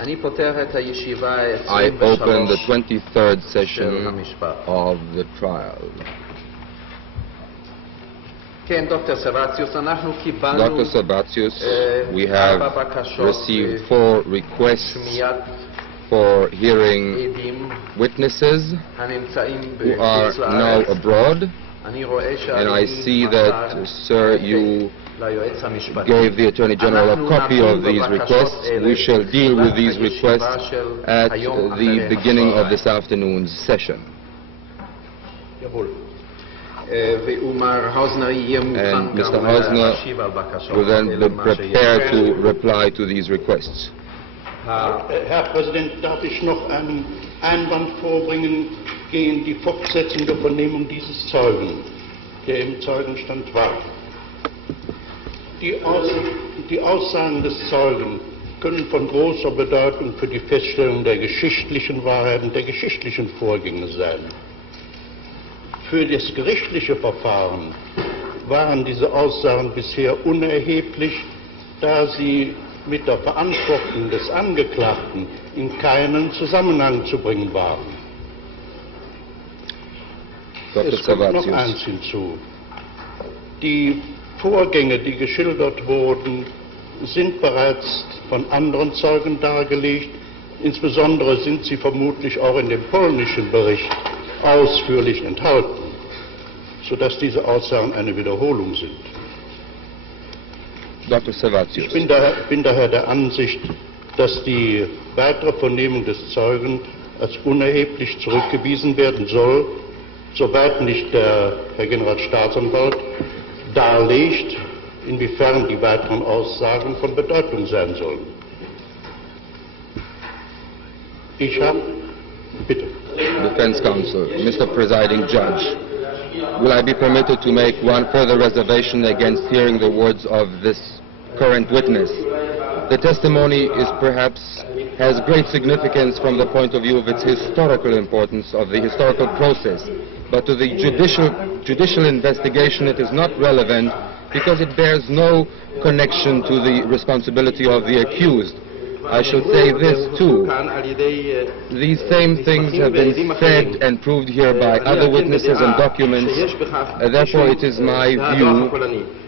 אני פותח את הישיבה I open the 23 23rd של session המשפט. of the trial. כן, דוקטור סבציוס, אנחנו קיבלנו Dr. Sabatsius, we 4 have בקשות received 4 requests שמיעת for hearing עדים witnesses הנמצאים who are בחוץ now לארץ. abroad, אני רואה and I see that, sir, you ליועץ המשפטי. gave the Attorney General a copy of these requests. We shall deal with these requests at the beginning of this afternoon's session. And Mr. Hausner will then be prepared to reply to these requests. Herr Präsident, darf ich noch einen Einwand vorbringen gegen die Fortsetzung der Vernehmung dieses Zeugen, der im Zeugenstand war. Die Aussagen des Zeugen können von großer Bedeutung für die Feststellung der geschichtlichen Wahrheit und der geschichtlichen Vorgänge sein. Für das gerichtliche Verfahren waren diese Aussagen bisher unerheblich, da sie mit der Verantwortung des Angeklagten in keinen Zusammenhang zu bringen waren. Es kommt noch eins hinzu. Die Vorgänge, die geschildert wurden, sind bereits von anderen Zeugen dargelegt. Insbesondere sind sie vermutlich auch in dem polnischen Bericht ausführlich enthalten, sodass diese Aussagen eine Wiederholung sind. Dr. Sabatsius. Ich bin daher der Ansicht, dass die weitere Vernehmung des Zeugen als unerheblich zurückgewiesen werden soll, soweit nicht der Herr Generalstaatsanwalt darlegt, inwiefern die weiteren Aussagen von Bedeutung sein sollen. Bitte. Defense Counsel, Mr. Presiding Judge, will I be permitted to make one further reservation against hearing the words of this current witness? The testimony has great significance from the point of view of its historical importance, of the historical process, but to the judicial investigation it is not relevant because it bears no connection to the responsibility of the accused. I shall say this too. These same things have been said and proved here by other witnesses and documents. Therefore, it is my view.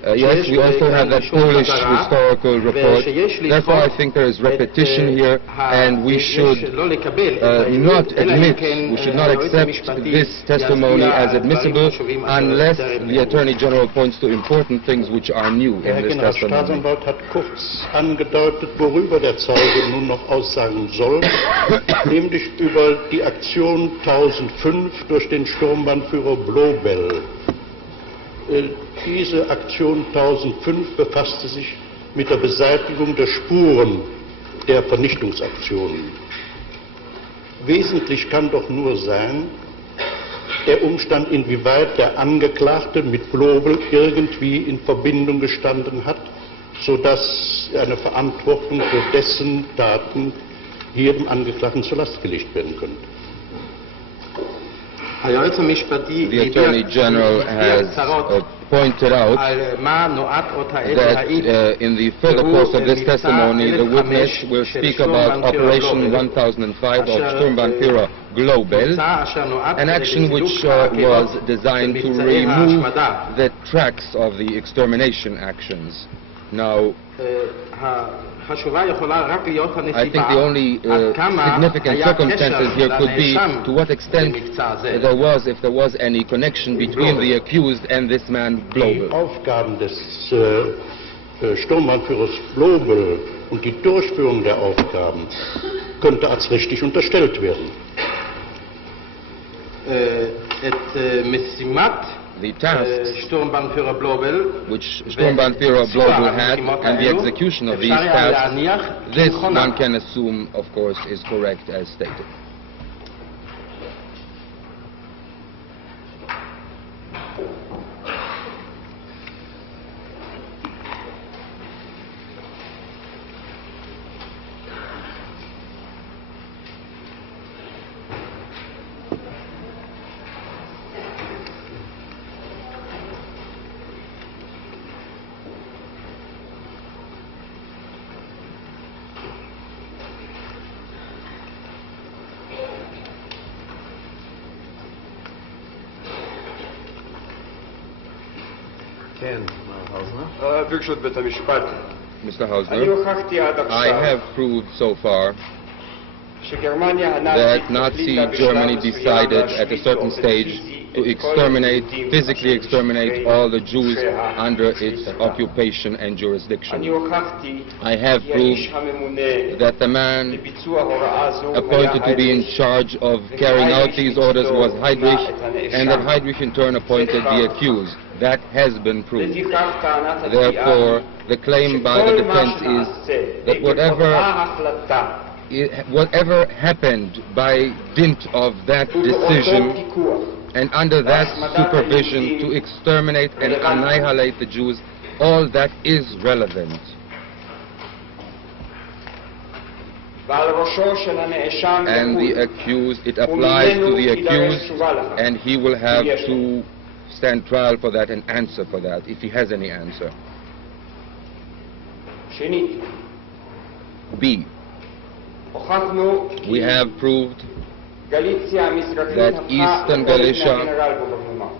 Yes, we also have that Polish historical report. Therefore, I think there is repetition here, and we should not admit, we should not accept this testimony as admissible unless the Attorney General points to important things which are new in this testimony. Der Generalstaatsanwalt hat kurz angedeutet, worüber der Zeuge nun noch aussagen soll, nämlich über die Aktion 1005 durch den Sturmbannführer Blobel. Diese Aktion 1005 befasste sich mit der Beseitigung der Spuren der Vernichtungsaktionen. Wesentlich kann doch nur sein, der Umstand, inwieweit der Angeklagte mit Blobel irgendwie in Verbindung gestanden hat, sodass eine Verantwortung für dessen Taten jedem Angeklagten zur Last gelegt werden könnte. The Attorney General has pointed out that in the further course of this testimony, the witness will speak about Operation 1005 of Sturmbannführer Global, an action which was designed to remove the tracks of the extermination actions. Now, I think the only significant circumstances here could be to what extent there was, if there was any connection between the accused and this man Global. Die Aufgaben des Sturmbannführers Global und die Durchführung der Aufgaben könnte als richtig unterstellt werden. The tasks which Sturmbannführer Global had and the execution of these tasks, this one can assume, of course, is correct as stated. כן, מר האוזנר. ברשות בית המשפט. Mr. אני Hausner, הוכחתי עד I עכשיו have proved so far שגרמניה that הנאצית Nazi Germany decided at a certain stage to exterminate, physically exterminate all the Jews under its occupation and אני jurisdiction. הוכחתי I have כי האיש proved הממונה that the man לביצוע הוראה זו appointed to be in charge of carrying out these orders was Heydrich, and that Heydrich in turn appointed the accused. That has been proved. לפיכך טענת התביעה Therefore, the claim by the defense is that whatever happened by dint of that decision and under that supervision to exterminate and annihilate the Jews, all that is relevant. And the accused, it applies to the accused, and he will have to stand trial for that and answer for that, if he has any answer. B. We have proved that Eastern Galicia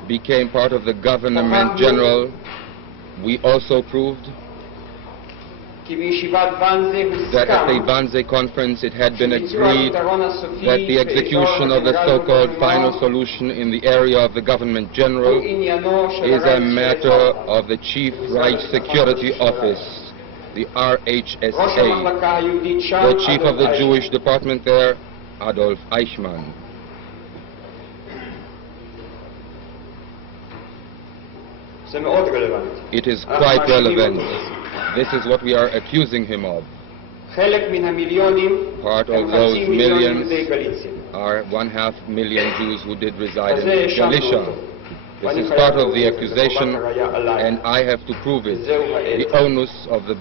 became part of the government general. We also proved that at the Wannsee conference it had been agreed that the execution of the so-called final solution in the area of the government general is a matter of the Chief Reich Security Office, the RHSA. The chief of the Jewish department there, Aeyckman. It is quite relevant. This is what we are accusing him of. Part of those millions are 1/2 million Jews who did reside in Galicia. This is part of the accusation, and I have to prove it. The onus of the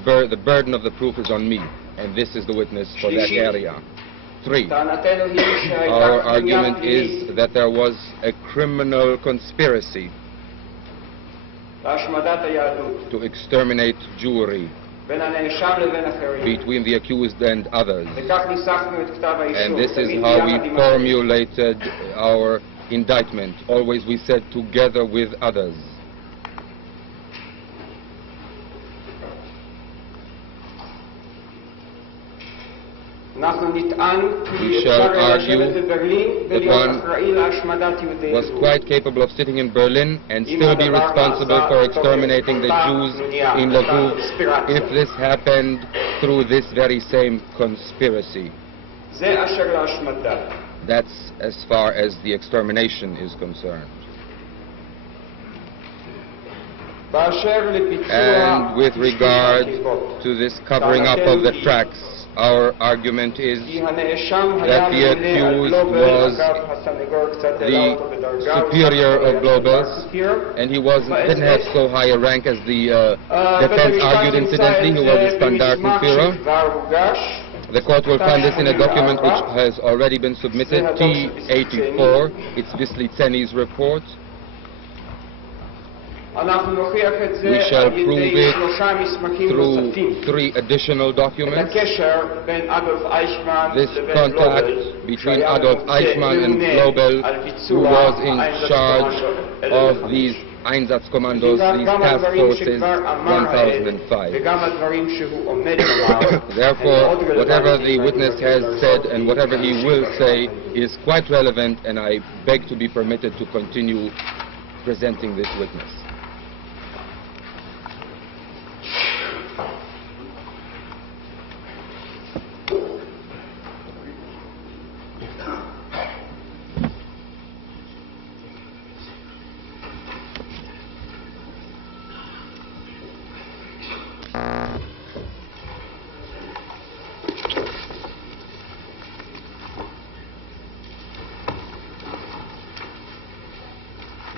burden of the proof is on me, and this is the witness for that area. 3. Our argument is that there was a criminal conspiracy to exterminate Jewry between the accused and others. And this is how we formulated our indictment. Always we said together with others. We shall argue that one was quite capable of sitting in Berlin and still be responsible for exterminating the Jews in Lviv if this happened through this very same conspiracy. That's as far as the extermination is concerned. And with regard to this covering up of the tracks, our argument is that the accused was the superior of Globus, and he didn't have so high a rank as the defense argued incidentally. He was the Standartenführer. The court will find this in a document which has already been submitted, T-84. It's Wislitseni's report. We shall prove it through 3 additional documents. This contact between Adolf Eichmann and Globel, who was in charge of these Einsatzkommandos, these task forces, 1005. Therefore, whatever the witness has said and whatever he will say is quite relevant, and I beg to be permitted to continue presenting this witness.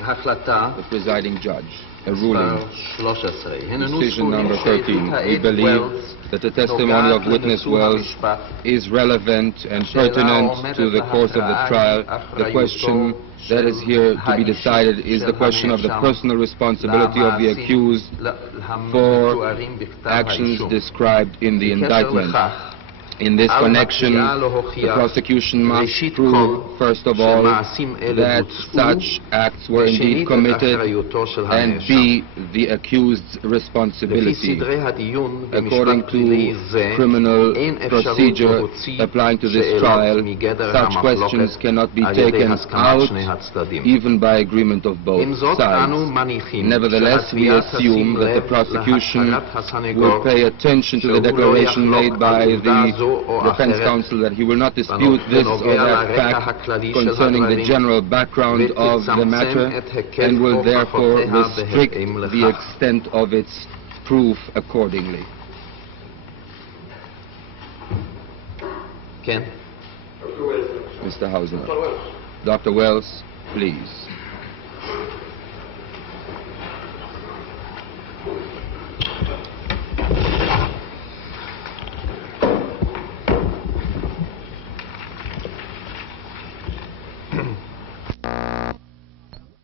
החלטה, the presiding judge, a ruling, 13. decision number 13. We believe that the testimony of witness Wells is relevant and pertinent to the course of the trial. The question that is here to be decided is the question of the personal responsibility of the accused for actions described in the indictment. In this connection, the prosecution must prove, first of all, that such acts were indeed committed, and b, the accused's responsibility. According to criminal procedure applying to this trial, such questions cannot be taken out, even by agreement of both sides. Nevertheless, we assume that the prosecution will pay attention to the declaration made by the defense counsel that he will not dispute this or that fact concerning the general background of the matter, and will therefore restrict the extent of its proof accordingly. Ken? Mr. Hausner. Dr. Wells, please.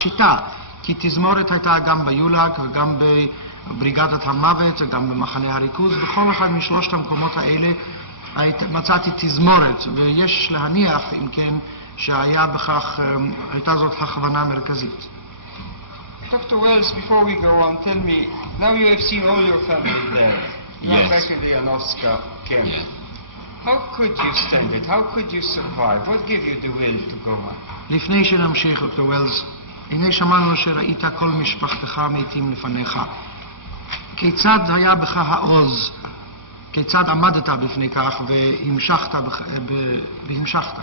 שיטה, כי תזמורת הייתה גם ביולג וגם בבריגדת המוות וגם במחנה הריכוז. בכל אחד משלושת המקומות האלה מצאתי תזמורת, ויש להניח, אם כן, שהיה בכך, הייתה זאת הכוונה מרכזית. Dr. Wells, before we go on, tell me, now you have seen all your family there. Yes. Back in the Janowska camp. Yes. How could you stand it? How could you survive? What gave you the will to go on? לפני שנמשיך, דוקטור ווילס, הנה שמענו שראית כל משפחתך מתים לפניך. כיצד היה בך העוז? כיצד עמדת בפני כך והמשכת?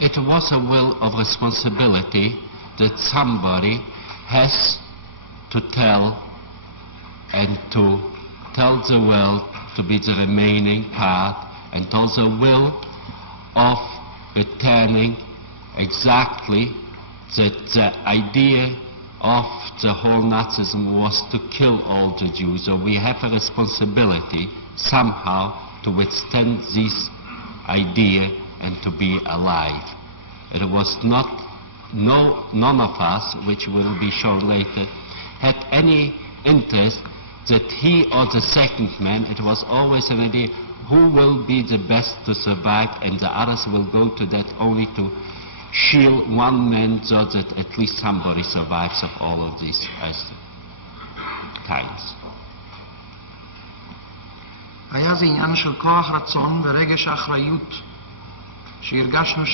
It was a will of responsibility that somebody has to tell and to tell the will to be the remaining part, and tell the will of returning exactly that the idea of the whole Nazism was to kill all the Jews. So we have a responsibility somehow to withstand this idea and to be alive. It was not, none of us, which will be shown later, had any interest that he or the second man. It was always an idea who will be the best to survive, and the others will go to that only to shield one man so that at least somebody survives of all of these kinds. היה זה עניין של כוח רצון ורגש האחריות שהרגשנו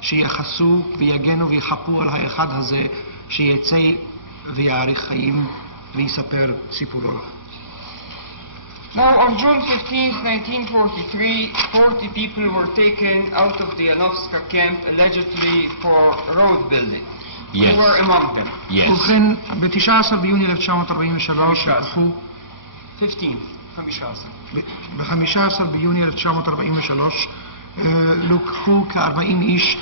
שיחסו ויגנו ויחפו על האחד הזה שיצא ויאריך חיים ויספר סיפורו. Now, on June 15, 1943, 40 people were taken out of the Janowska camp allegedly for road building. Yes. Who were among them? Yes. ובכן, ב-19 ביוני 1943 ב-15 ביוני 1943 לוקחו כ-40 איש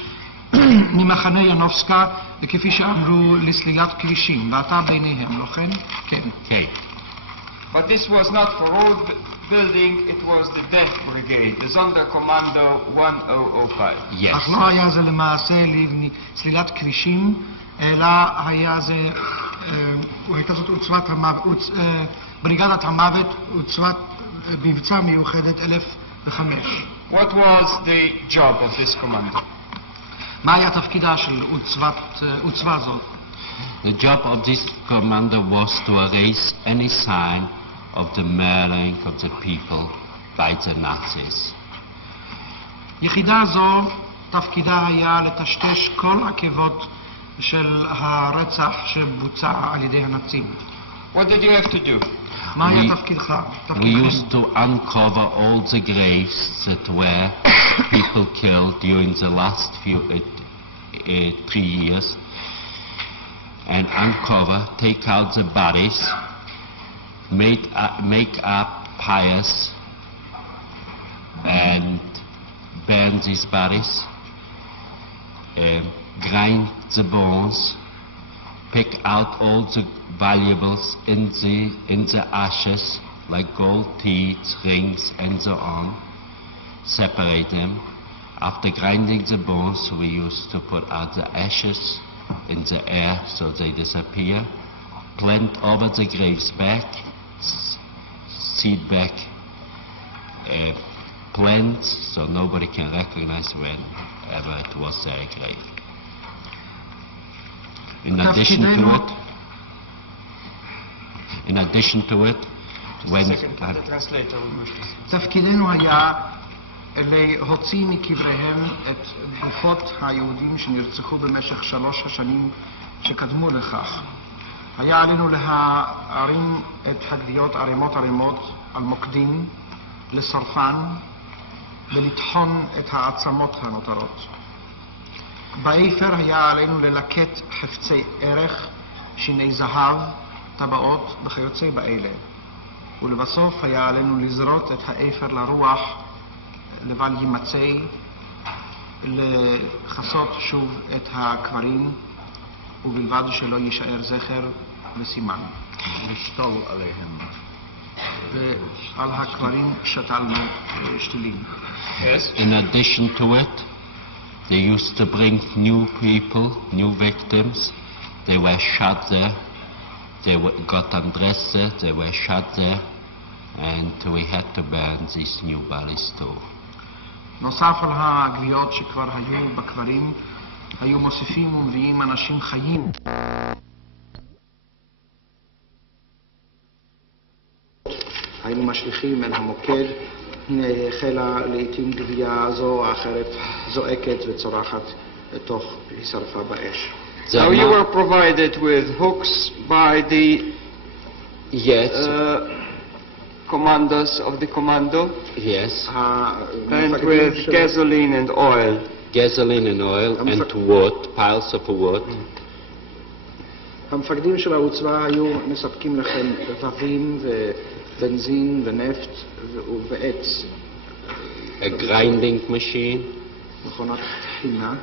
ממחנה ינובסקה, וכפי שאמרו, לסלילת כבישים, ואתה ביניהם, לא כן? כן. Okay. But this was not for road building, it was the Death Brigade, the Sonderkommando 1005. Yes. אך לא היה זה למעשה לסלילת כבישים, אלא היה זה, הייתה זאת בריגדת המוות, עוצבת מבצע מיוחדת 1005. What was the job of this commando? מה היה תפקידה של עוצבה זאת? The job of this commander was to erase any sign of the murdering of the people by the Nazis. יחידה זו תפקידה היה לטשטש כל עקבות של הרצח שבוצע על ידי הנאצים. What did you have to do? מה היה תפקידך? We used to uncover all the graves that were people killed during the last 3 years, and uncover, take out the bodies, make up pyres, and burn these bodies, grind the bones, pick out all the valuables in the ashes, like gold teeth, rings, and so on, separate them. After grinding the bones, we used to put out the ashes in the air so they disappear, plant over the graves back, seedback plants, so nobody can recognize whenever it was great. In addition to it, when תפקידנו היה להוציא מקבריהם את גופות היהודים שנרצחו במשך 3 השנים שקדמו לכך. היה עלינו להרים את הגוויות ערימות על מוקדים, לשרפן ולטחון את העצמות הנותרות. באיפר היה עלינו ללקט חפצי ערך, שיני זהב, טבעות וכיוצא באלה. ולבסוף היה עלינו לזרות את האיפר לרוח, לבל יימצא, לחסות שוב את הקברים, ובלבד שלא יישאר זכר וסימן. לשתול עליהם. ועל הקברים שתלנו שתילים. In addition to it, they used to bring new people, new victims. They were shot there. They got undressed there. They were shot there. And we had to burn these new bodies too. נוסף על הגוויות שכבר היו בקברים, היו מוסיפים ומביאים אנשים חיים. היינו משליכים אל המוקד, החלה לעתים גוויה זו או אחרת זועקת וצורחת תוך שרפה באש. So you were provided with hooks by the commandos of the commando? Yes. And with gasoline and oil? Gasoline and oil and wood, piles of wood. המפקדים של העוצבה היו מספקים לכם ותבים ובנזין ונפט ועץ. A grinding machine. מכונת טחינה.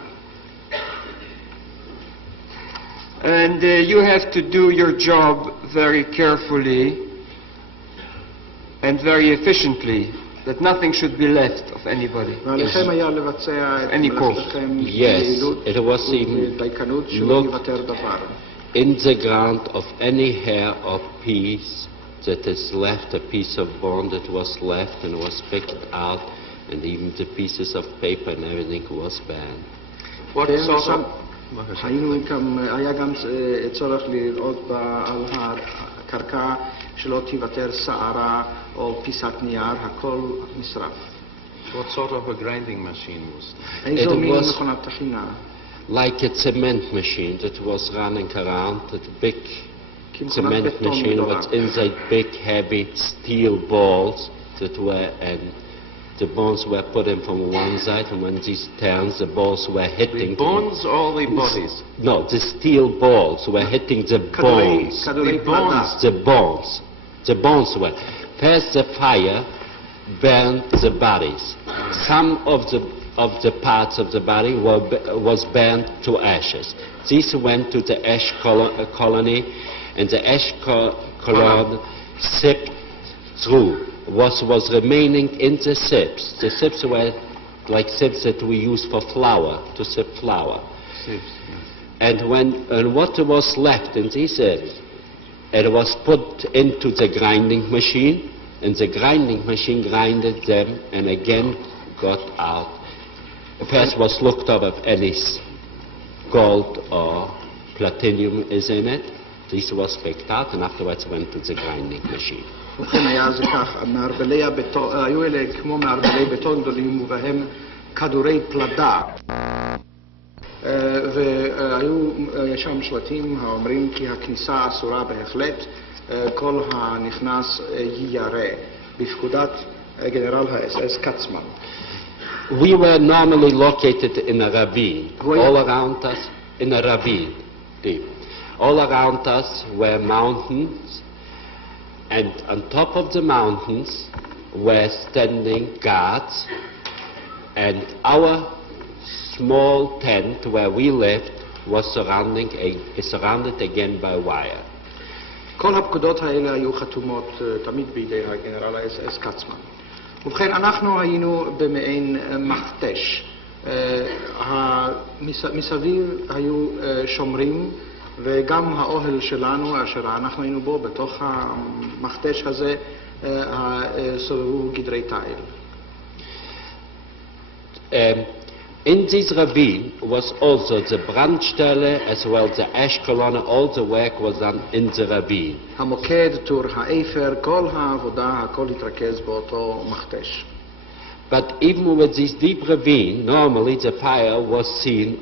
And you have to do your job very carefully and very efficiently, that nothing should be left of anybody. ועליכם היה לבצע את מלאכתכם ביעילות ובדייקנות שלא ייוותר דבר. In the ground of any hair or piece that is left, a piece of bone that was left and was picked out, and even the pieces of paper and everything was banned. What sort of... היה גם צורך לראות על הקרקע שלא תיוותר שערה או פיסת נייר, הכל נשרף. What sort of a grinding machine was that? איזו מין מכונת טחינה? Like a cement machine that was running around, a big cement machine with inside big heavy steel balls that were, and the bones were put in from one side, and when these turns, the balls were hitting... The bones or the bodies? No, the steel balls were hitting the bones. The bones. The bones were... First the fire burned the bodies. Some of the parts of the body was burned to ashes. These went to the ash colony, and the ash colony sipped through. What was remaining in the sips. The sips were like sips that we use for flour, to sip flour. Sips, yeah. And what was left in these sips, it was put into the grinding machine, and the grinding machine grinded them and again got out. First was looked up if any gold or platinum is in it. This was picked out, and afterwards went to the grinding machine. ובכן היה זה כך, היו אלה כמו מערבלי בטון גדולים ובהם כדורי פלדה, והיו שם שלטים האומרים כי הכניסה אסורה בהחלט, כל הנכנס יירה, בפקודת גנרל האס-אס קצמן. We were normally located in a ravine, all around us, in a ravine, deep. All around us were mountains, and on top of the mountains were standing guards, and our small tent where we lived was surrounded again by wire. כל הפקודות האלה היו חתומות תמיד בידי הגנרל האס-אס קצמן. ובכן, אנחנו היינו במעין מכתש. מסביב היו שומרים, וגם האוהל שלנו, אשר אנחנו היינו בו, בתוך המכתש הזה, סובבו גדרי תיל. In this ravine was also the Brandstelle as well the ash column. All the work was done in the ravine. המוקד, טור האפר, כל העבודה, הכל התרכז באותו מכתש. But even with this deep ravine, normally the fire was seen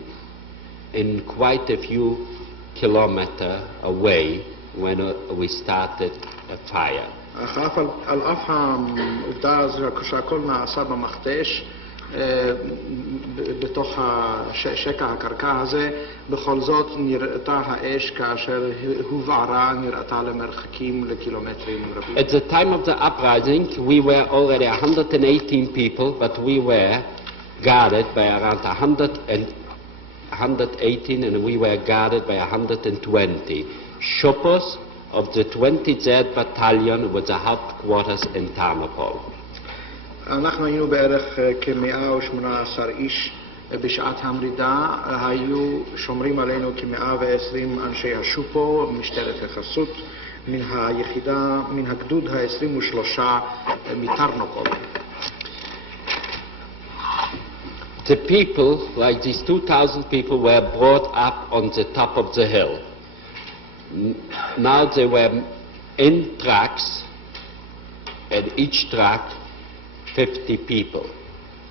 in quite a few kilometers away when we started a fire. על אף העובדה הזו שהכל נעשה במכתש, בתוך שקע הקרקע הזה, בכל זאת נראתה האש כאשר הובערה, נראתה למרחקים לקילומטרים רבים. At the time of the uprising, we were already 118 people, but we were guarded by around 118, and we were guarded by 120 shoppers of the 23rd Battalion with the headquarters in Tarnopol. אנחנו היינו בערך כ-118 איש בשעת המרידה, היו שומרים עלינו כ-120 אנשי השופו, משטרת החסות, מן היחידה, מן הגדוד ה-23 מטרנופול. The people, like these 2,000 people, were brought up on the top of the hill. Now they were in trucks, and each truck 50 people,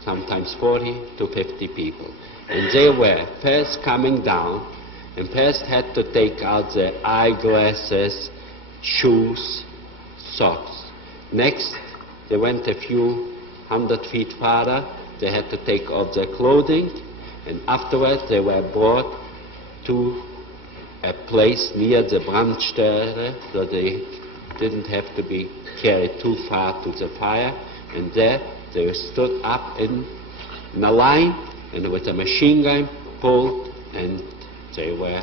sometimes 40 to 50 people. And they were first coming down and first had to take out their eyeglasses, shoes, socks. Next, they went a few 100 feet farther. They had to take off their clothing, and afterwards they were brought to a place near the Brandstelle, so they didn't have to be carried too far to the fire. And there they stood up in a line, and with a machine gun pulled, and they were,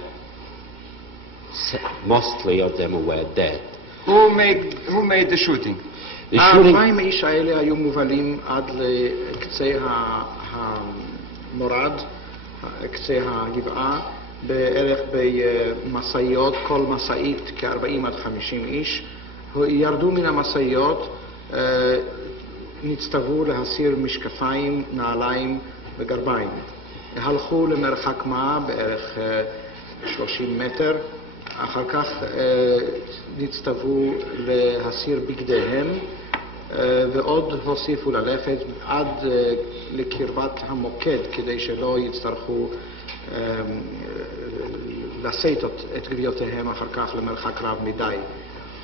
mostly of them were dead. Who made the shooting? The shooting. 2,000 איש האלה היו מובלים עד לקצה המורד, קצה הגבעה, בערך במסעיות, כל מסעית כ-40 עד 50 איש. ירדו מן המסעיות, נצטוו להסיר משקפיים, נעליים וגרביים. הלכו למרחק מה, בערך 30 מטר. אחר כך נצטוו להסיר בגדיהם, ועוד הוסיפו ללכת עד לקרבת המוקד, כדי שלא יצטרכו לשאת את גוויותיהם אחר כך למרחק רב מדי.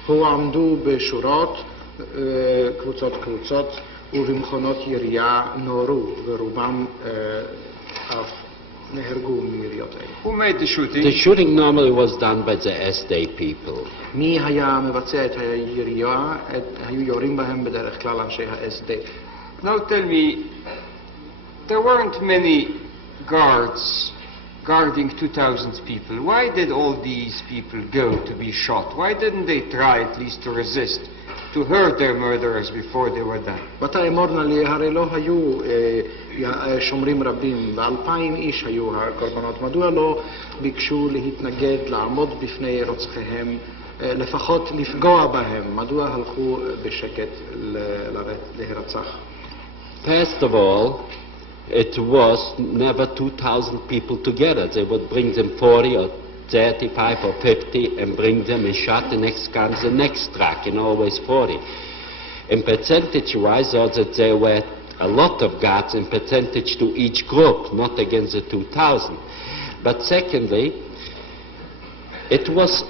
הועמדו בשורות, קבוצות, ובמכונות ירייה נורו, ורובם אף נהרגו מיריות האלה. Who made the shooting? The shooting normally was done by the SD people. מי היה מבצע את הירייה? היו יורים בהם בדרך כלל אנשי ה-SD. Now tell me, there weren't many guards guarding 2,000 people. Why did all these people go to be shot? Why didn't they try at least to resist, to hurt their murderers before they were done? מתי אמרנו לי, הרי לא היו שומרים רבים, ו2,000 איש היו הקורבנות. מדוע לא ביקשו להתנגד, לעמוד בפני רוצחיהם, לפחות לפגוע בהם? מדוע הלכו בשקט להירצח? First of all, it was never 2,000 people together. They would bring them 40 or 35 or 50 and bring them and shot, the next comes the next truck, and always 40. In percentage-wise, also there were a lot of guards in percentage to each group, not against the 2,000. But secondly, it was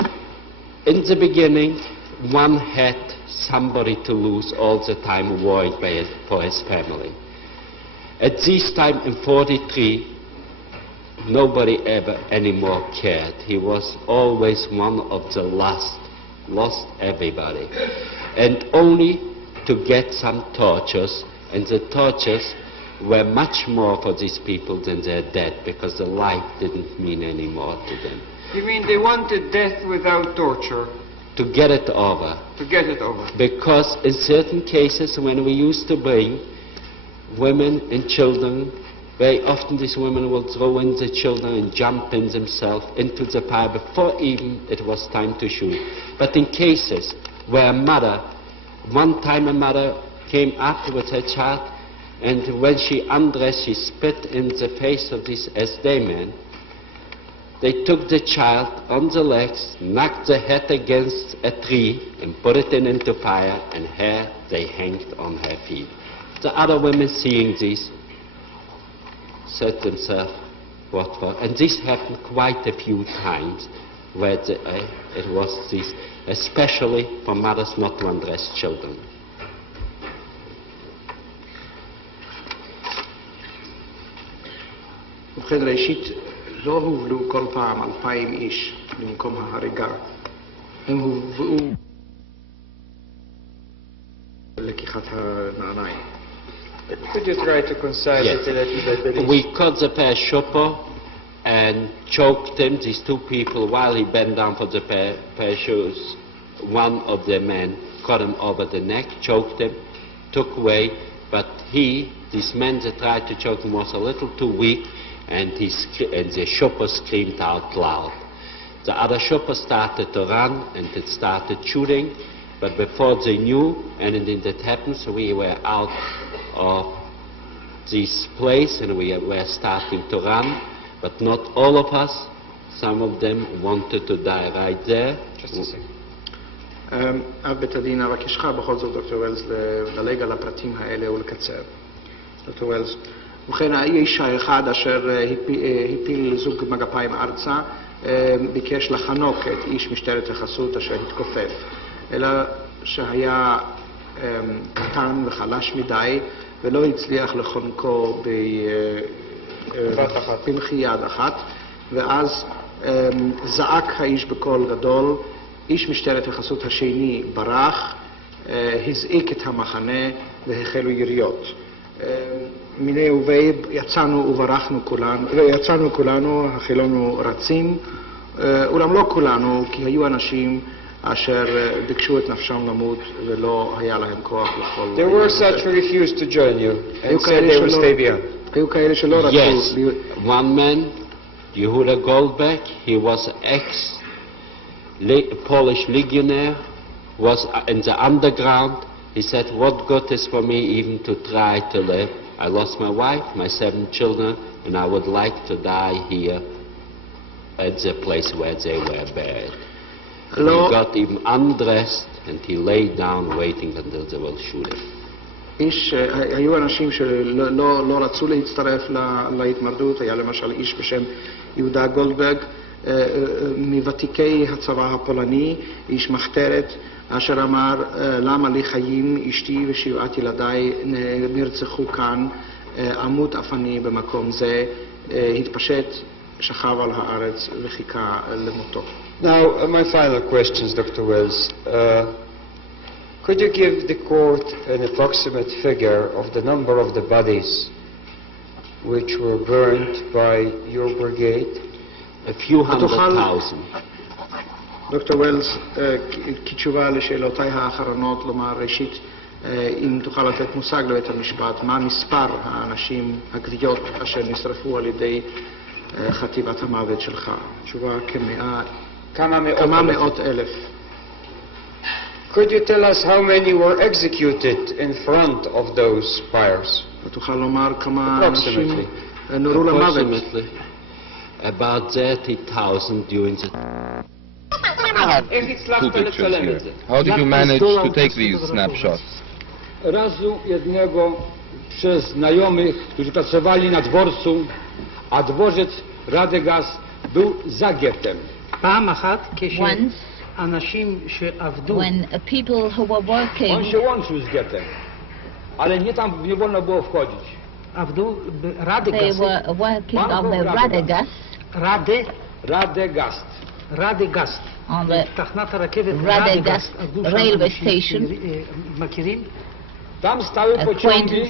in the beginning, one had somebody to lose all the time worried for his family. At this time in 43, nobody ever anymore cared. He was always one of the last, lost everybody. And only to get some tortures, and the tortures were much more for these people than their death, because the life didn't mean any more to them. You mean they wanted death without torture? To get it over. To get it over. Because in certain cases when we used to bring women and children, very often these women will throw in the children and jump in themselves into the fire before even it was time to shoot. But in cases where a mother one time a mother came up with her child, and when she undressed, she spit in the face of this SD man. They took the child on the legs, knocked the head against a tree, and put it into fire, and her they hanged on her feet. The other women seeing this said themselves, what for? And this happened quite a few times, where it was this, especially for mothers not to undress children. ובכן ראשית, לא הובלו כל פעם 2,000 איש למקום ההריגה. הם הובאו לקיחת הנעליים. Could you try to concise it a little bit? We cut the pair shopper and choked him, these two people, while he bent down for the pair shoes. One of the men cut him over the neck, choked him, took away, but this man that tried to choke him was a little too weak, and the shopper screamed out loud. The other shopper started to run, and it started shooting, but before they knew anything that happened, so we were out of this place, and we were starting to run, but not all of us. Some of them wanted to die right there. Just a second. אב בית הדין, אבקשך בכל זאת, דוקטור וולס, לדלג על הפרטים האלה ולקצר. דוקטור וולס, ובכן, האיש האחד אשר הפיל זוג מגפיים ארצה, ביקש לחנוק את איש משטרת החסות אשר התכופף, אלא שהיה קטן וחלש מדי, ולא הצליח לחונקו במחי יד אחת, ואז זעק האיש בקול גדול, איש משטרת החסות השני ברח, הזעיק את המחנה והחלו יריות. מיני וביה יצאנו וברחנו כולנו, החילונו רצים, אולם לא כולנו, כי היו אנשים אשר ביקשו את נפשם למות ולא היה להם כוח לכל... There were such who refused to join you and said they will stay behind. היו כאלה שלא רצו... Yes, one man, Yehuda Goldberg, he was ex-Polish legionnaire, was in the underground. He said, what good is for me even to try to live? I lost my wife, my 7 children, and I would like to die here at the place where they were buried. He got even undressed, and he lay down waiting until they will shoot him. היו אנשים שלא רצו להצטרף להתמרדות. היה למשל איש בשם יהודה גולדברג, מוותיקי הצבא הפולני, איש מחתרת, אשר אמר, למה לי חיים, אשתי ו7 ילדיי נרצחו כאן, עמוד אפני במקום זה, התפשט, שכב על הארץ וחיכה למותו. Now, my final questions, Dr. Wells. Could you give the court an approximate figure of the number of the bodies which were burned by your brigade? A few 100,000. דוקטור ווילס, כתשובה לשאלותיי האחרונות, לומר ראשית, אם תוכל לתת מושג לבית המשפט, מה מספר האנשים, הגוויות, אשר נשרפו על ידי חטיבת המוות שלך? תשובה כמה מאות אלף. Could you tell us how many were executed in front of those fires? תוכל לומר כמה אנשים נורו למוות? About 30,000 during the... Two pictures here. How did you manage to take these snapshots? Razu jednego przez znajomych, którzy pracowali na dworcu, a dworzec Radegast był za gettem. When people who were working, On się łączył z gettem, ale nie tam nie wolno było wchodzić. they were working on the Radegast. On the Radegast railway station. Tam stały pociągi,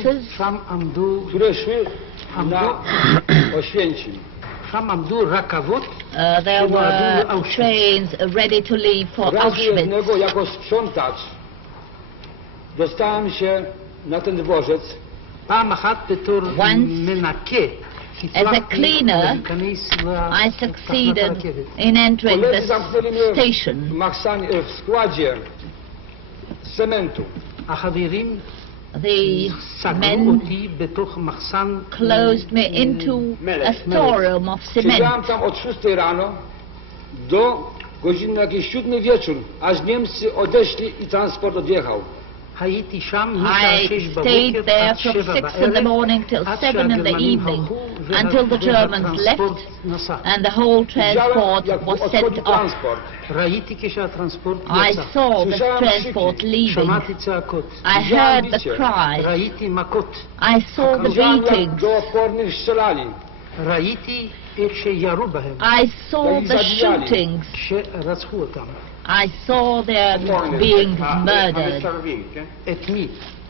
które szły na Oświęcim. There were trains ready to leave for Razu Auschwitz. jednego jako sprzątacz dostałem się na ten dworzec. As a cleaner, I succeeded in entering the station. W składzie cementu. The men closed me into a storeroom of cement. Siedziałem tam od 6 rano do godziny jakiejś 7 wieczór, aż Niemcy odeszli i transport odjechał. I stayed there from 6 in the morning till 7 in the evening, until the Germans left and the whole transport was sent off. I saw the transport leaving. I heard the cries. I saw the beatings. I saw the shootings. I saw them being murdered.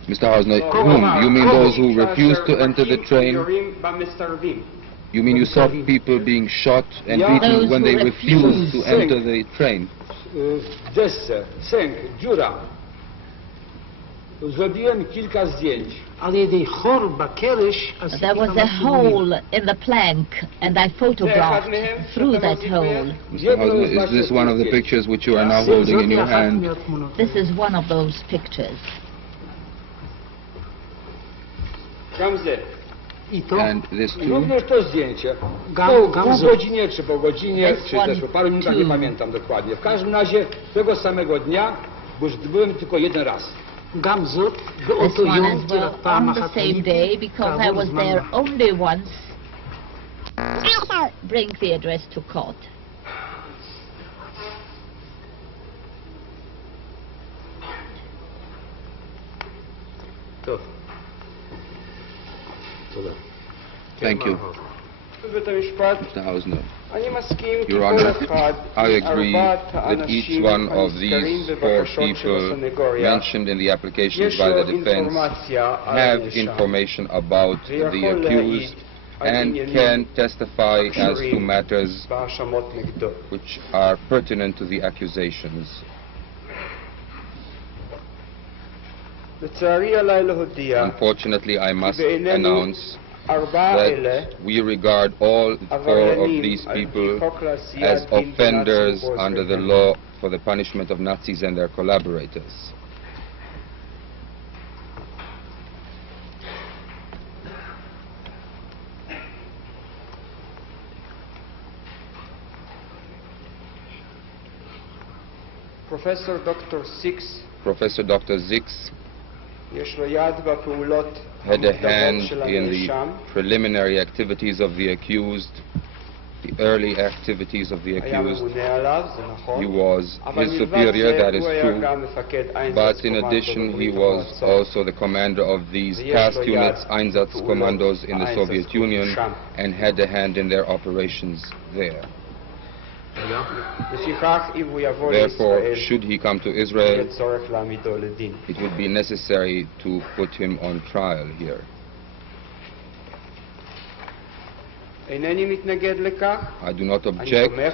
Mr. Hausner, whom? You mean those who refused to enter the train? You mean you saw people being shot and beaten when they refused to enter the train? Zrobiłem kilka zdjęć. There was a hole in the plank, and I photographed through that hole. Mr. Hausner, is this one of the pictures which you are now holding in your hand? This is one of those pictures. And this too? Również to zdjęcie. Pół godzinie, czy po godzinie, czy też po paru minutach, nie pamiętam dokładnie. W każdym razie tego samego dnia, bo już byłem tylko jeden raz. This one as well on the same day, because I was there only once. Bring the address to court. Thank you. Mr. Hausner. Your Honor, I agree that each one of these 4 people mentioned in the applications by the defense have information about the accused and can testify as to matters which are pertinent to the accusations. Unfortunately, I must announce that we regard all 4 of these people as offenders under the law for the punishment of Nazis and their collaborators. Professor Dr. Zix had a hand in the preliminary activities of the accused, the early activities of the accused. He was his superior, that is true, but in addition he was also the commander of these task units, Einsatzkommandos in the Soviet Union, and had a hand in their operations there. Therefore, should he come to Israel, it would be necessary to put him on trial here. I do not object this.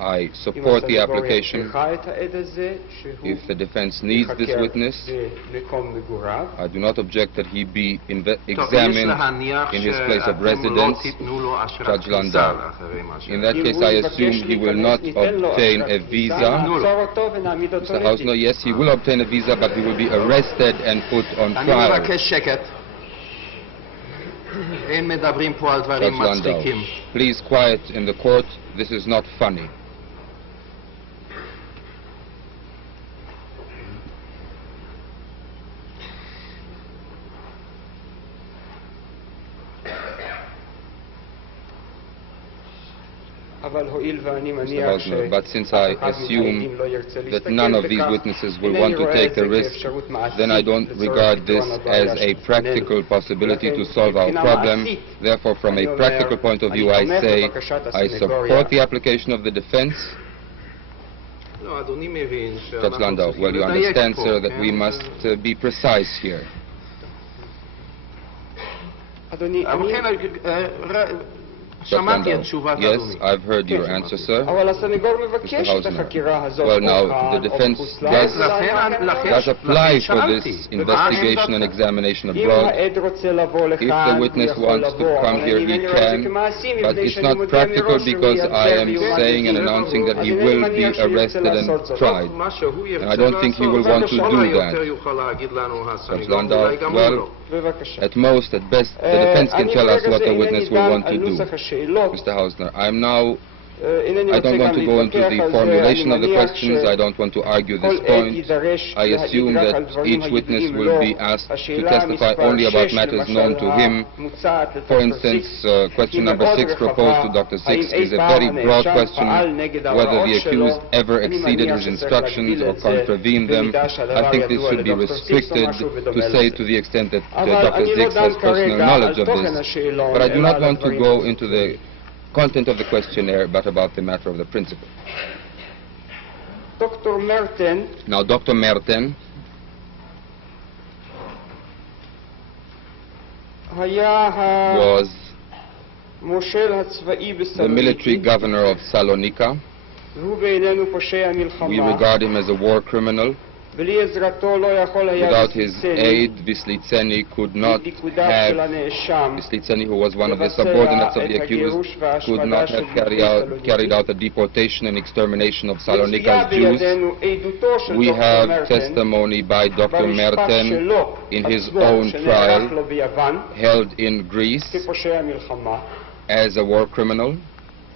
I support the application. If the defense needs this witness, I do not object that he be examined in his place of residence, Judge Landau. In that case, I assume he will not obtain a visa. Mr. Hausner, yes, he will obtain a visa, but he will be arrested and put on trial. Judge Landau, please quiet in the court. This is not funny. Mr. Hausner, but since I assume that none of these witnesses will want to take the risk, then I don't regard this as a practical possibility to solve our problem. Therefore, from a practical point of view, I say I support the application of the defense. Judge Landau, well, you understand, sir, that we must be precise Yes, I've heard your answer, sir. Mr. Hausner. Well, now, the defense does apply for this investigation and examination abroad. If the witness wants to come here, he can, but it's not practical because I am saying and announcing that he will be arrested and tried. And I don't think he will want to do that. Judge Landau, well, at most, at best, the defense can tell us what the witness will want to do. Mr. Hausner, I don't want to go into the formulation of the questions. I don't want to argue this point. I assume that each witness will be asked to testify only about matters known to him. For instance, question number 6 proposed to Dr. Six is a very broad question, whether the accused ever exceeded his instructions or contravened them. I think this should be restricted to say to the extent that Dr. Six has personal knowledge of this. But I do not want to go into the content of the questionnaire, but about the matter of the principle. Now, Dr. Merten was the military governor of Salonika. We regard him as a war criminal. Without his aid, Vyslitseny could not have, Vyslitseny, who was one of the subordinates of the accused, could not have carried out the deportation and extermination of Salonika's Jews. We have testimony by Dr. Merten in his own trial, held in Greece, as a war criminal.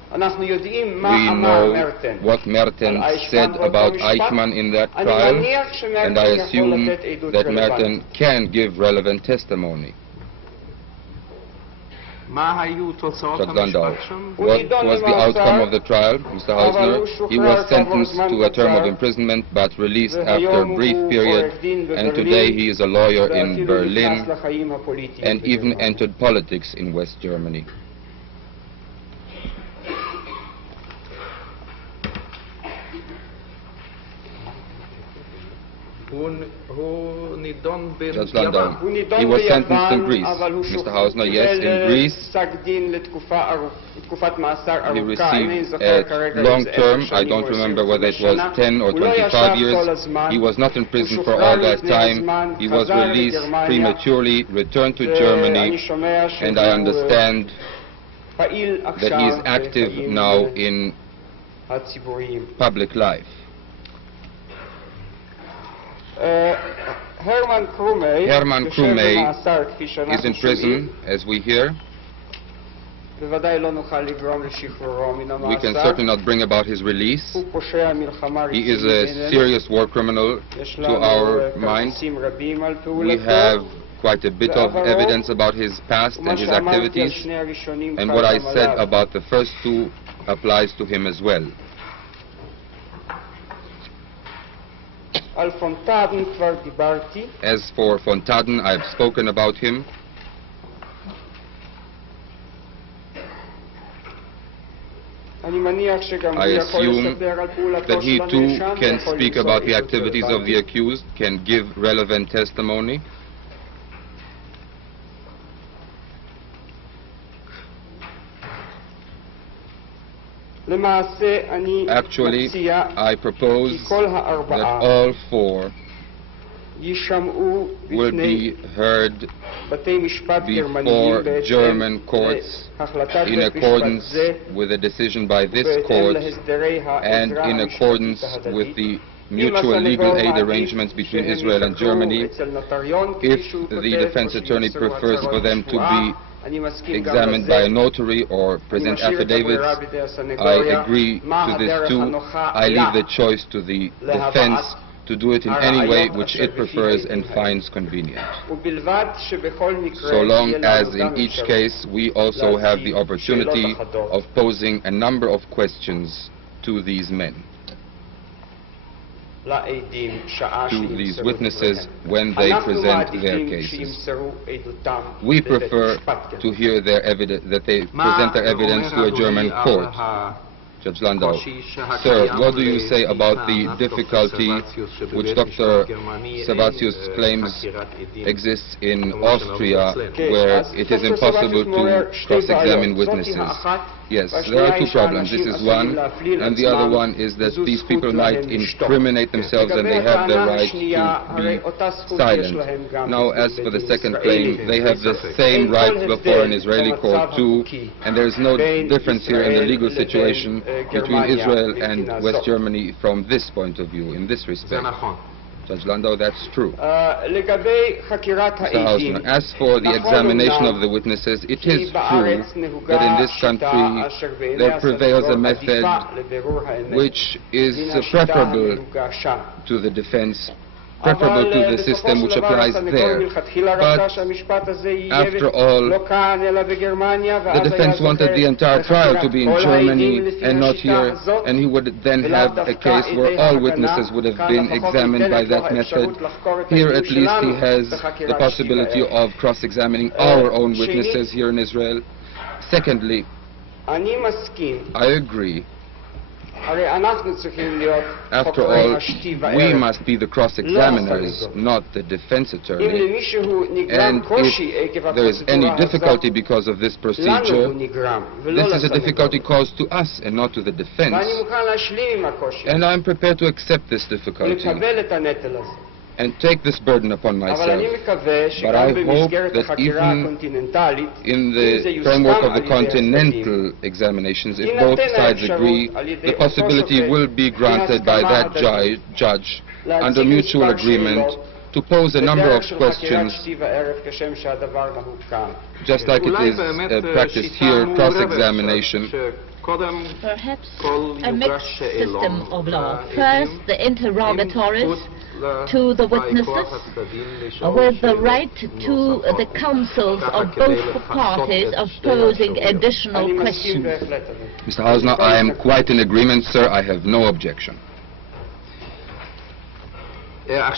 We know what Merten said about Eijkman in that trial, and I assume that Merten can give relevant testimony. Judge Landau, what was the outcome of the trial, Mr. Hausner? He was sentenced to a term of imprisonment but released after a brief period, and today he is a lawyer in Berlin and even entered politics in West Germany. Judge Landau, he was sentenced in Greece. Mr. Hausner, yes, in Greece. He received a long term, I don't remember whether it was 10 or 25 years. He was not in prison for all that time. He was released prematurely, returned to Germany, and I understand that he is active now in public life. Herman Krume is in prison, as we hear. We can certainly not bring about his release. He is a serious war criminal to our mind. We have quite a bit of evidence about his past and his activities, and what I said about the first two applies to him as well. As for Fontaden, I have spoken about him. I assume that he too can speak about the activities of the accused, can give relevant testimony. Actually, I propose that all four will be heard before German courts in accordance with a decision by this court and in accordance with the mutual legal aid arrangements between Israel and Germany. If the defense attorney prefers for them to be examined by a notary or present affidavits, I agree to this too. I leave the choice to the defense to do it in any way which it prefers and finds convenient. So long as in each case we also have the opportunity of posing a number of questions to these men, to these witnesses when they present their cases. We prefer to hear their evidence, that they present their evidence to a German court. Judge Landau. Sir, what do you say about the difficulty which Dr. Servatius claims exists in Austria, where it is impossible to cross-examine witnesses? Yes, there are two problems. This is one, and the other one is that these people might incriminate themselves and they have the right to be silent. Now, as for the second claim, they have the same right before an Israeli court too, and there is no difference here in the legal situation between Israel and West Germany from this point of view, in this respect. Judge Landau, that's true. Mr. Hausner, as for the examination of the witnesses, it is true that in this country there prevails a method which is preferable to the defense, preferable to the system which applies there. But after all, the defense wanted the entire trial to be in Germany and not here, and he would then have a case where all witnesses would have been examined by that method. Here at least he has the possibility of cross-examining our own witnesses here in Israel. Secondly, I agree. After all, we must be the cross-examiners, not the defense attorney. And if there is any difficulty because of this procedure, this is a difficulty caused to us and not to the defense. And I'm prepared to accept this difficulty and take this burden upon myself. But I hope that even in the framework of the continental examinations, if both sides agree, the possibility will be granted by that judge under mutual agreement to pose a number of questions, just like it is practiced here, cross-examination. Perhaps a mixed system of law. First, the interrogatories to the witnesses with the right to the counsels of both parties of posing additional questions. Mr. Hausner, I am quite in agreement, sir. I have no objection. Now,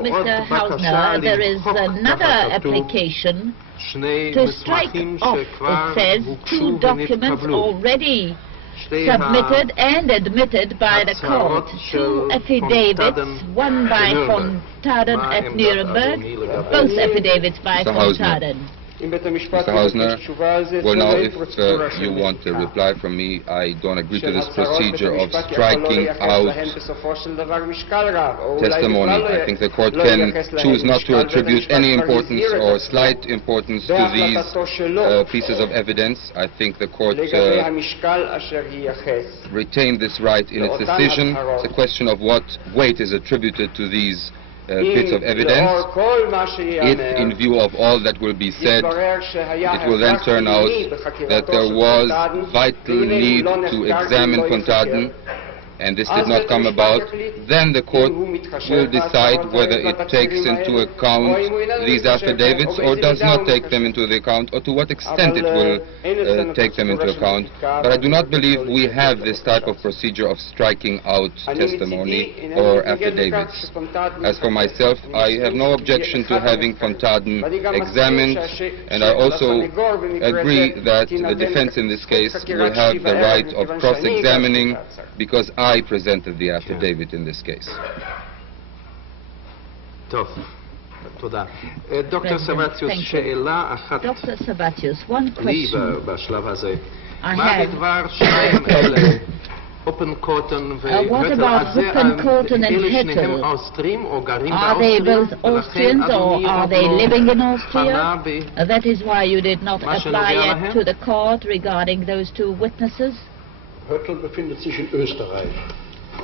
Mr. Hausner, there is another application to strike off, it says, two documents already submitted and admitted by the court, two affidavits, one by von Taden at Nuremberg, both affidavits by von Taden. Mr. Hausner, well now, if you want a reply from me, I don't agree to this procedure of striking out testimony. I think the court can choose not to attribute any importance or slight importance to these pieces of evidence. I think the court retained this right in its decision. It's a question of what weight is attributed to these bits of evidence. If, in view of all that will be said, it will then turn out that there was vital need to examine von Taden, and this did not come about, then the court will decide whether it takes into account these affidavits or does not take them into the account, or to what extent it will take them into account. But I do not believe we have this type of procedure of striking out testimony or affidavits. As for myself, I have no objection to having von Taden examined, and I also agree that the defense in this case will have the right of cross-examining, because I presented the affidavit in this case. תודה. דוקטור סבטיוס, שאלה אחת one question. בשלב הזה. מה בדבר שניים אלה, אופן קוטן והטל, אלה שניהם אוסטרים או גרים באוסטריה? Are they both Austrians or are they living in Austria? That is why you did not apply it to the court regarding those two witnesses? Hörtel befindet sich in Österreich.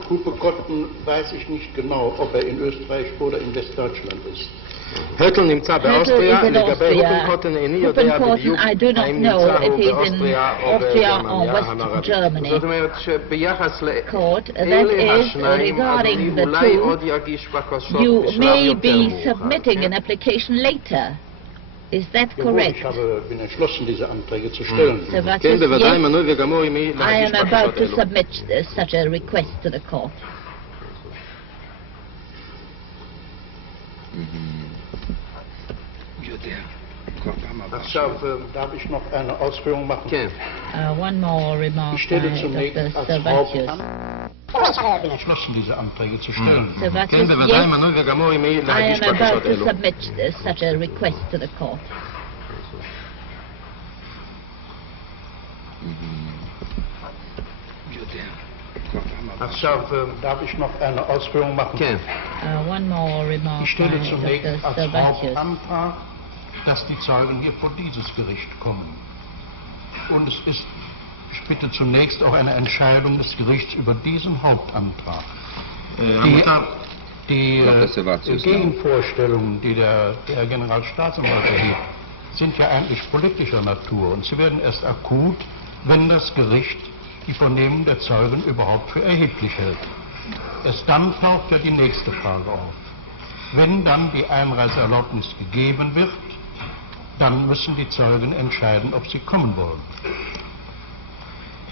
Hupe Kotten weiß ich nicht genau, ob in Österreich oder in Westdeutschland ist. Hörtel נמצא באוסטריה, לגבי הופן קוטן איני יודע בדיוק האם נמצא הוא באוסטריה או בגרמניה המערבית. זאת אומרת שביחס לאלה השניים, אדוני אולי עוד יגיש בקשות בשלב יותר מאוחר. Is that correct? I am about to submit such a request to the court. עכשיו, darf ich noch eine Ausführung machen? כן. One more remark Ich stelle by zunächst Dr. als Servatius. entschlossen, diese Anträge zu stellen. Servatius, yes, I am about to submit such a request to the court. עכשיו, darf ich noch eine Ausführung machen? כן. One more remark Ich stelle by zunächst Dr. als Servatius. Hauptantrag, Dass die Zeugen hier vor dieses Gericht kommen. Und es ist, ich bitte zunächst auch eine Entscheidung des Gerichts über diesen Hauptantrag. Die Gegenvorstellungen, die der Generalstaatsanwalt erhebt, sind ja eigentlich politischer Natur und sie werden erst akut, wenn das Gericht die Vernehmung der Zeugen überhaupt für erheblich hält. Erst dann taucht ja die nächste Frage auf. Wenn dann die Einreiseerlaubnis gegeben wird, dann müssen die Zeugen entscheiden, ob sie kommen wollen.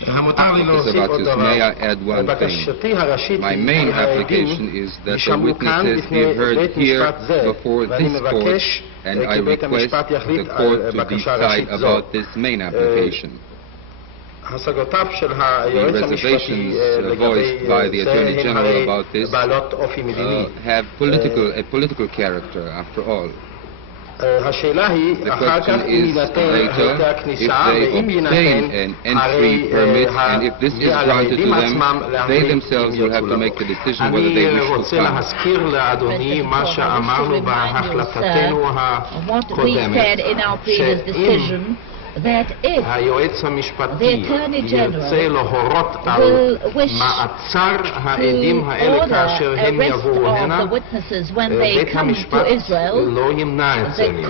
May I add one thing? My main application is that the witnesses be heard here before this court, and I request the court to decide about this main application. The reservations voiced by the Attorney General about this have a political character, after all. The question is later if they obtain an entry permit, and if this is granted to them, they themselves will have to make the decision whether they wish to come. What we said in our previous decision, that if the Attorney General will wish to order arrest of the witnesses when they come to Israel, the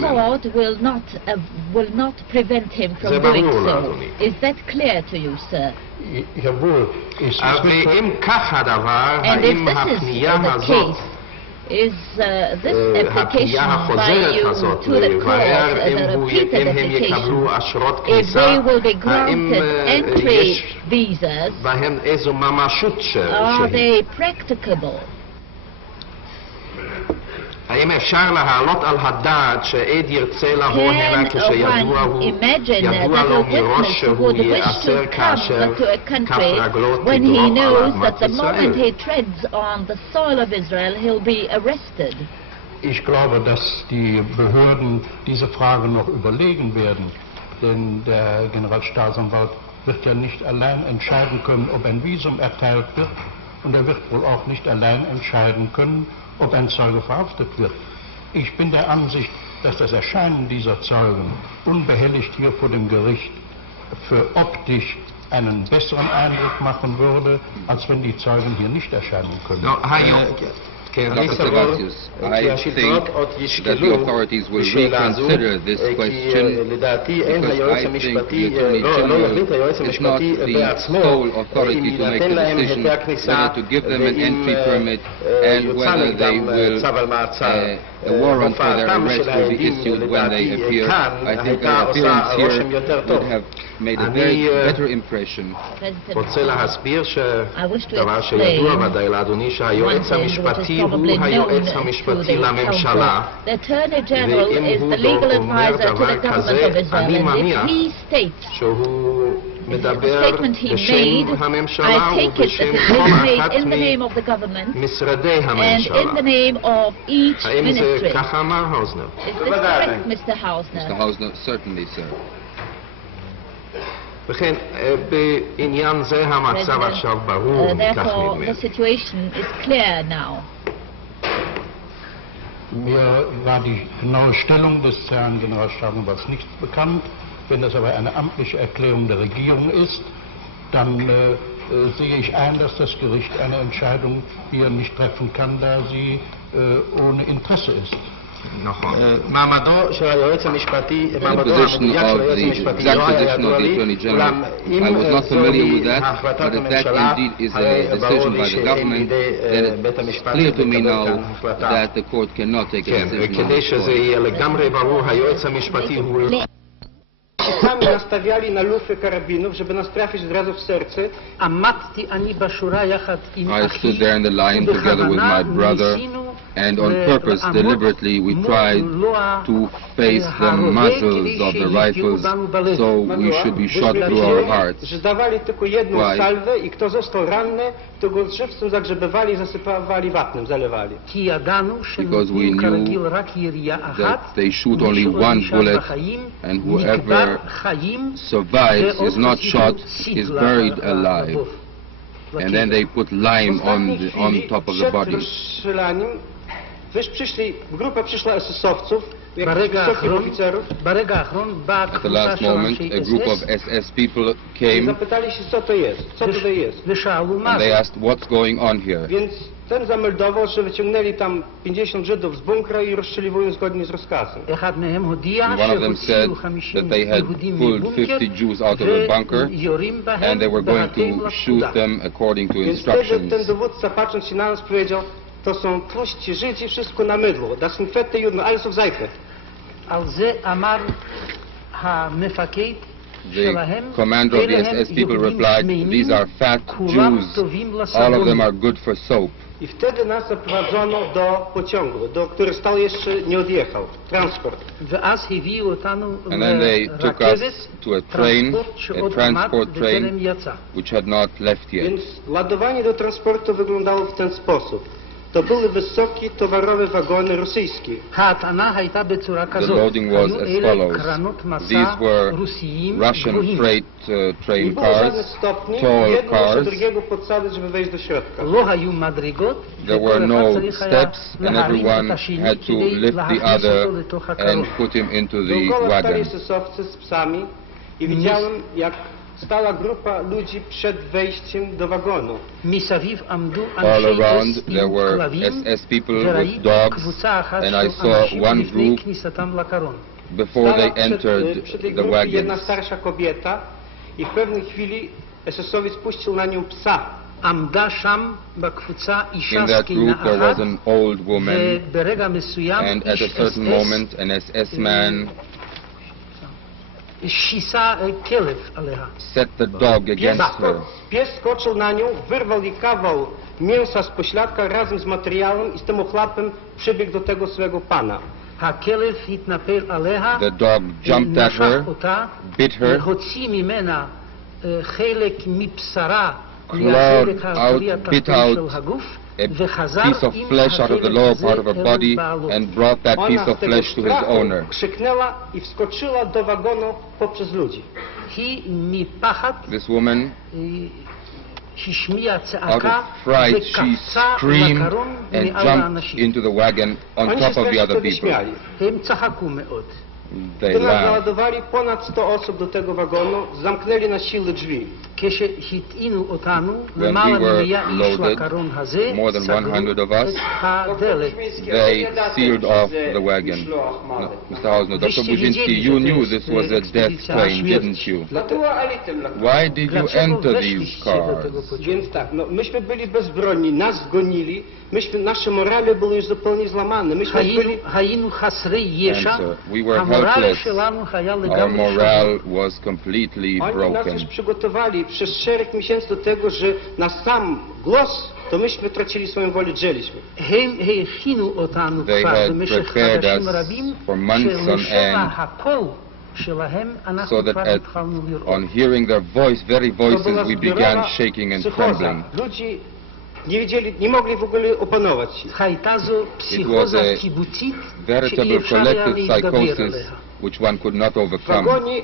court will not prevent him from doing so. Is that clear to you, sir? And if this is the case, is this application by you to the court as a repeated application, if they will be granted entry visas, are they practicable? האם אפשר להעלות על הדעת שעד ירצה לבוא הנה כשידוע לו מראש שהוא ייאסר כאשר כף רגלו תדרוך על אדמת ישראל? Ich glaube, dass die Behörden diese Frage noch überlegen werden, denn der Generalstaatsanwalt wird ja nicht allein entscheiden können, ob ein Visum erteilt wird, und er wird wohl auch nicht allein entscheiden können, ob ein Zeuge verhaftet wird. Ich bin der Ansicht, dass das Erscheinen dieser Zeugen unbehelligt hier vor dem Gericht für optisch einen besseren Eindruck machen würde, als wenn die Zeugen hier nicht erscheinen können. Dr. Servatius, I think that the authorities will reconsider this question because I think the Attorney General is not the sole authority to make the decision whether to give them an entry permit and whether they will a warrant for their arrest will be issued when they appear. I think their appearance here would have made a very better impression. רוצה להסביר שדבר שידוע ודאי לאדוני שהיועץ המשפטי הוא היועץ המשפטי לממשלה, ואם הוא אומר דבר כזה, אני מניח שהוא מדבר בשם הממשלה ובשם כל אחת ממשרדי הממשלה. האם זה ככה אמר האוזנר? Mr. Hausner, certainly, sir. וכן, בעניין זה המצב עכשיו ברור, כך נדמה. Mir war die genaue Stellung des Herrn Generalstaatsanwalts nicht bekannt. Wenn das aber eine amtliche Erklärung der Regierung ist, dann sehe ich ein, dass das Gericht eine Entscheidung hier nicht treffen kann, da sie ohne Interesse ist. מעמדו של היועץ המשפטי, מעמדו המדויק של היועץ המשפטי לא היה ידוע לי, אולם אם זוהי החלטת הממשלה, היה ברור לי שאין בידי בית המשפט לקבל כאן החלטה. כן, וכדי שזה יהיה לגמרי ברור, היועץ המשפטי הוא... Sami nastawiali na lufy karabinów, żeby nas trafić od razu w serce, a matki ani baszura jachad im I stood there in the line together with my brother And on purpose, deliberately, we tried to face the muzzles of the rifles so we should be shot through our hearts. Dawali tylko jedną salwę i kto został ranny, to go żywcem zagrzebywali i zasypywali wapnem, zalewali. Because we knew that they shoot only one bullet and whoever survives is not shot, is buried alive. And then they put lime on top of the body. Grupa przyszła SS-owców, wysokich oficerów. At the last moment, a group of SS people came zapytali się, co to jest, co tutaj jest. and they asked, what's going on here? Więc ten zameldował, że wyciągnęli tam 50 Żydów z bunkra i rozstrzeliwują zgodnie z rozkazem. And one of them said that they had pulled 50 Jews out of a bunker and they were going to shoot them according to instructions. Ten dowódca, patrząc się na nas, powiedział, to są tłuści Żydzi, wszystko na mydło. Das sind fette Juden, alles auf Seife. The commander of the SS people replied, these are fat Jews, all of them are good for soap. I wtedy nas zaprowadzono do pociągu, który stał jeszcze nie odjechał, transport. And then they took us to a train, a transport train, which had not left yet. Więc ładowanie do transportu wyglądało w ten sposób. To były wysokie towarowe wagony rosyjskie. The loading was as follows. These were Russian freight train cars, tall cars. There were no steps and everyone had to lift the other and put him into the wagon. I widziałem, jak stała grupa ludzi przed wejściem do wagonu. All around there were SS people with dogs, and I saw one group before they entered the wagons. Starsza kobieta i w pewnej chwili SS-owiec puścił na nią psa. In that group there was an old woman, and at a certain moment an SS man set the dog against her. Pies skoczył na nią, wyrwał jej kawał mięsa z pośladka razem z materiałem i z tym ochlapem przybiegł do tego swego pana. The dog jumped at her, bit her, clawed out, bit out a piece of flesh out of the lower part of her body and brought that piece of flesh to his owner. Krzyknęła i wskoczyła do wagonu poprzez ludzi. This woman, out of fright, she screamed and jumped into the wagon on top of the other people. They laughed. Naładowali ponad 100 osób do tego wagonu, zamknęli na siłę drzwi. When we were loaded, more than 100 of us, they sealed off the wagon. No, Mr. Hausner, Dr. Buziminsky, you knew this was a death train, didn't you? Why did you enter these cars? Więc tak, no, myśmy byli bezbronni, nas zgonili, nasze morale były już zupełnie złamane. Myśmy byli... Answer, we were helpless. Our morale was completely broken. Oni nas już przygotowali przez szereg miesięcy do tego, że na sam głos to myśmy tracili swoją wolę, drzeliśmy. They had prepared us for months on end, so that on hearing their very voices we began shaking and trembling. Ludzi nie wiedzieli, nie mogli w ogóle opanować się. It was a veritable collective psychosis which one could not overcome. W wagonie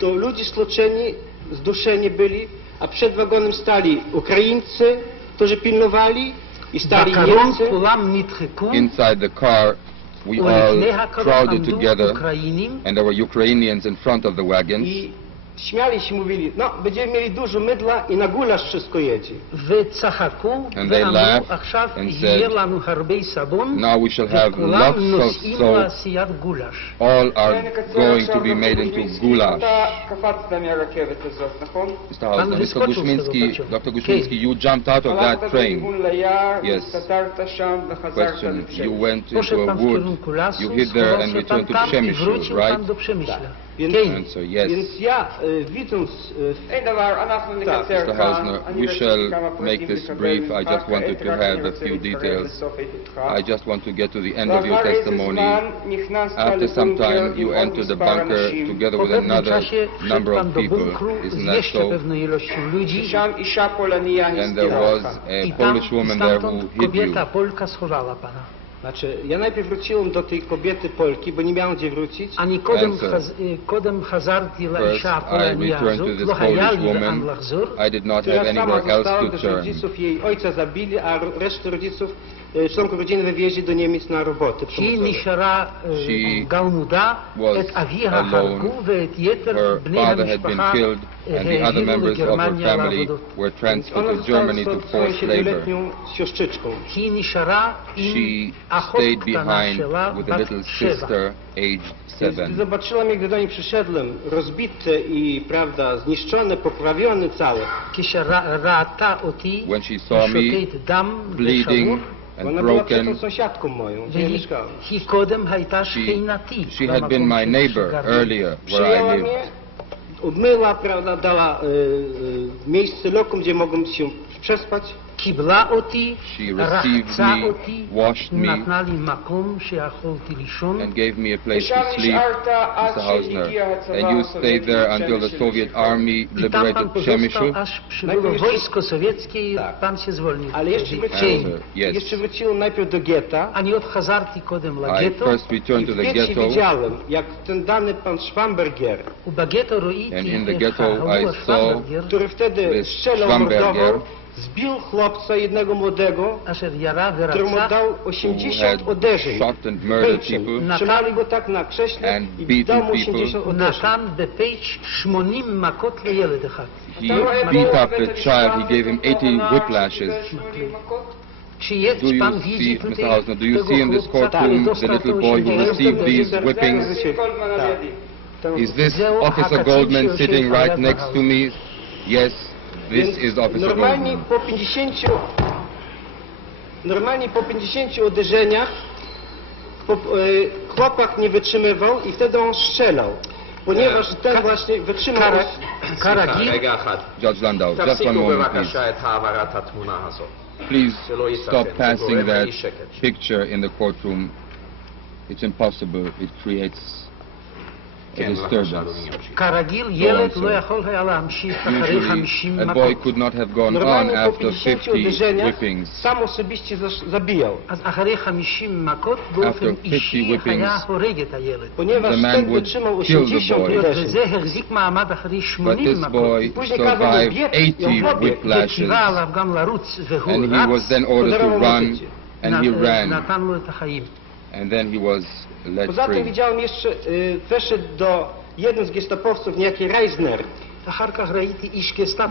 to ludzie stłoczeni, zduszeni byli, a przed wagonem stali Ukraińcy, którzy pilnowali, i stali Niemcy. Inside the car we all crowded together and there were Ukrainians in front of the wagons. Śmiali się, mówili, no, będziemy mieli dużo mydla i na gulasz wszystko jedzie. And they laughed and said, now we shall have lots of soap. All are going to be made into goulash. Mr. Hausner, Mr. Buziminsky, Dr. Buziminsky, you jumped out of that train. Yes. Question, you went into a wood, you hid there and returned to Przemysl, right? Answer, yes. Więc ja, widząc... Mr. Hausner, we shall make this brief. I just wanted to have a few details. I just want to get to the end of your testimony. After some time, you entered the bunker together with another number of people. Isn't that so? And there was a Polish woman there who hid you. Znaczy, ja najpierw wróciłem do tej kobiety Polki, bo nie miałem gdzie wrócić. אני קודם חזרתי לאישה הפולניה הזאת, לא היה לי לאן לחזור. I did not have anywhere else to turn. rodziców jej ojca zabili, a resztę rodziców, członków rodziny wywieźli do Niemiec na roboty. היא נשארה גלמודה, את אביה הרגו ואת יתר בני המשפחה and the other members of her family were transferred to Germany to forced labor. She stayed behind with a little sister aged 7. Zobaczyłam, jak do niej przyszedłem, rozbite i, prawda, zniszczone, poprawione całe. When she saw me bleeding and broken, she had been my neighbor earlier where I lived. Odmyła, prawda, dała miejsce lokum, gdzie mogłem się przespać. She received me, washed me, and gave me a place to sleep, Mr. Hausner. And you stayed there until the Soviet army liberated Przemysl? Ale jeszcze wróciłem najpierw do getta. I first returned to the ghetto. Widziałem, jak ten dany pan Schwamberger, and in the ghetto I saw który wtedy strzelał, mordował, zbił chłopca jednego młodego, któremu dał 80 uderzeń. Trzymali go tak na krześle i dał mu 80 uderzeń. He beat up the child, he gave him 80 whiplashes. Do you see, Mr. Hausner, do you see in this courtroom the little boy who received these whippings? Is this Officer Goldman sitting right next to me? Yes. This is Officer Normalnie po 50 uderzeniach chłopak nie wytrzymywał i wtedy on strzelał. Ponieważ ten właśnie wytrzymał... Judge Landau, just one moment, please. Please stop passing that picture in the courtroom. It's impossible. It creates a disturbance. Usually, a boy could not have gone on after 50 whippings. After 50 whippings, the man would kill the boy. But this boy survived 80 whiplashes, and he was then ordered to run, and he ran. And then he was let Poza tym free. widziałem jeszcze, weszedł do jeden z gestapowców, niejaki Reisner.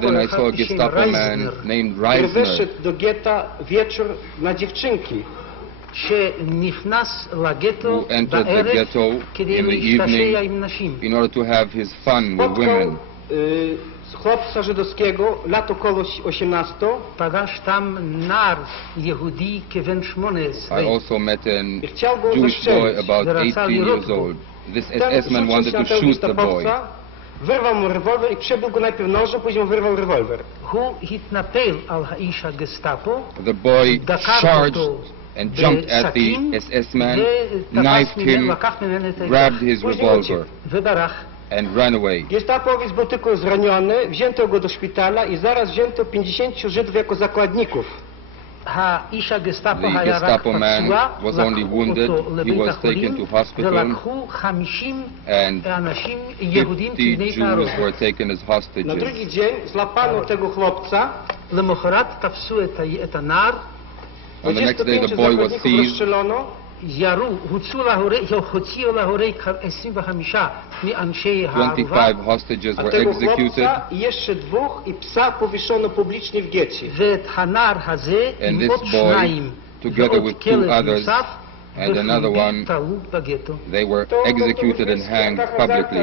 Then I saw a Gestapo man named który Reisner wyszedł do getta wieczór na dziewczynki. who entered the ghetto in the evening in order to have his fun with women. Chłopca żydowskiego, lat około 18. I also met a Jewish boy about 18 years old. This SS man wanted to shoot the boy. Wyrwał mu rewolwer i przebił go najpierw nożem, później wyrwał rewolwer. The boy charged and jumped at the SS man, knifed him, grabbed his revolver, and ran away. Gestapowiec był tylko zraniony, wzięto go do szpitala i zaraz wzięto 50 Żydów jako zakładników. The Gestapo man was only wounded, he was taken to hospital, and 50 Jews were taken as Na hostages. drugi dzień złapano tego chłopca. On the next day the boy was seized, $25 hostages were executed, I jeszcze dwóch i psa powieszono publicznie w getcie. and this boy, together with two others and another one, they were executed and hanged publicly.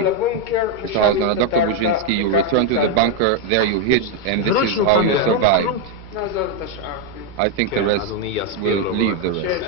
Mr. Hausner, Dr. Buziminsky, you returned to the bunker, there you hid, and this is how you survived. I think the rest will leave the rest.